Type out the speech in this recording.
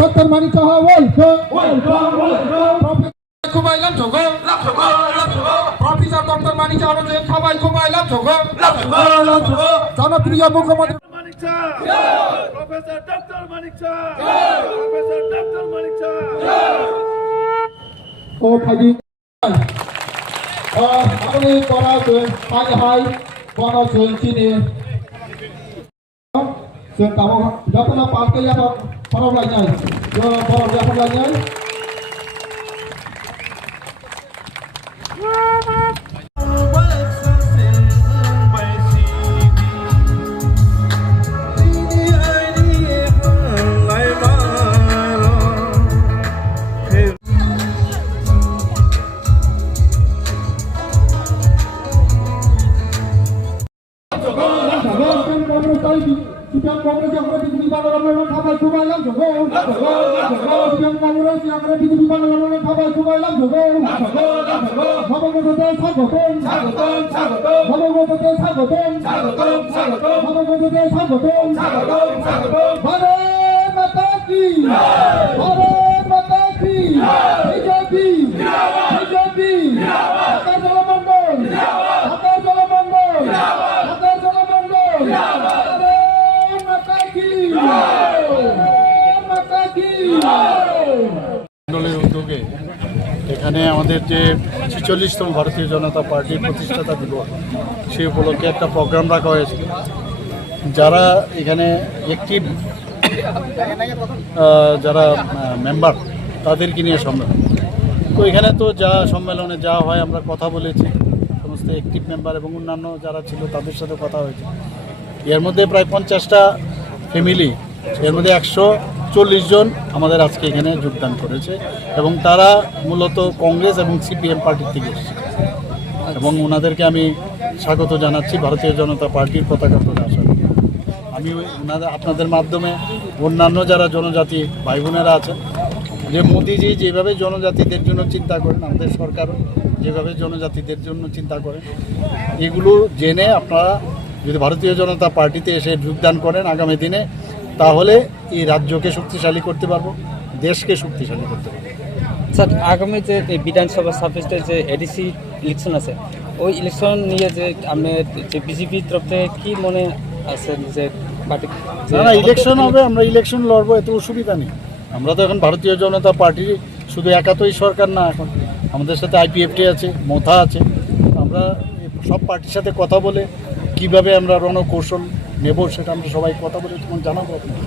Doctor Manik Saha welcome. খুবাইলাম যোগ professor doctor Manik Saha সবাই খুবাইলাম যোগ জনপ্রিয় মুখ্যমন্ত্রী প্রফেসর ডক্টর মানিক শাহ, প্রফেসর ডক্টর মানিক শাহ। ও ফাইজি আপনি পড়াছেন হাই হাই পড়াছেন চিনি जों दामाव दाफोरा पार्के याबा फराव लायनाय जों फराव याफोर लायनाय Siang Kongres yang ada di Bandar Lampung kapal Kumalang Jogo. Siang Kongres yang ada di Bandar Lampung kapal Kumalang Jogo. Kamu betul sagotom. Kamu betul sagotom. Kamu betul sagotom. Bharat Mata ki. Bharat Mata ki. BJP. BJP. Akan Jalan Mandor. Akan Jalan Mandor. Akan Jalan Mandor. মন্ডলের উদ্যোগে এখানে আমাদের যে ৪৬তম ভারতীয় জনতা পার্টির প্রতিষ্ঠাতা দিবস সেই উপলক্ষে একটা প্রোগ্রাম রাখা হয়েছে। যারা এখানে অ্যাক্টিভ যারা মেম্বার তাদেরকে নিয়ে সম্মেলন, তো এখানে তো যা সম্মেলনে যা হয় আমরা কথা বলেছি, সমস্ত অ্যাক্টিভ মেম্বার এবং অন্যান্য যারা ছিল তাদের সাথে কথা হয়েছে। এর মধ্যে প্রায় 50টা ফ্যামিলি, এর মধ্যে 140 জন আমাদের আজকে এখানে যোগদান করেছে এবং তারা মূলত কংগ্রেস এবং সিপিএম পার্টির থেকে এসেছে এবং ওনাদেরকে আমি স্বাগত জানাচ্ছি ভারতীয় জনতা পার্টির পতাকা ধরে আসার। আমি আপনাদের মাধ্যমে অন্যান্য যারা জনজাতি ভাই বোনেরা আছেন, যে মোদিজি যেভাবে জনজাতিদের জন্য চিন্তা করেন, আমাদের সরকারও যেভাবে জনজাতিদের জন্য চিন্তা করেন, এগুলো জেনে আপনারা যদি ভারতীয় জনতা পার্টিতে এসে যোগদান করেন আগামী দিনে, তাহলে এই রাজ্যকে শক্তিশালী করতে পারবো, দেশকে শক্তিশালী করতে পারবো। স্যার, আগামী যে বিধানসভা সাবজেক্টের যে এডিসি ইলেকশন আছে, ওই ইলেকশন নিয়ে যে আপনি যে বিজেপির তরফ থেকে কী মনে আছেন যে পার্টি? না, ইলেকশন হবে, আমরা ইলেকশন লড়বো, এত অসুবিধা নেই। আমরা তো এখন ভারতীয় জনতা পার্টির শুধু একাতই সরকার না, এখন আমাদের সাথে আইপিএফটি আছে, মোথা আছে। আমরা সব পার্টির সাথে কথা বলে কিভাবে আমরা রণকৌশল নেব সেটা আমরা সবাই কথা বলে তখন জানাবো আপনাকে।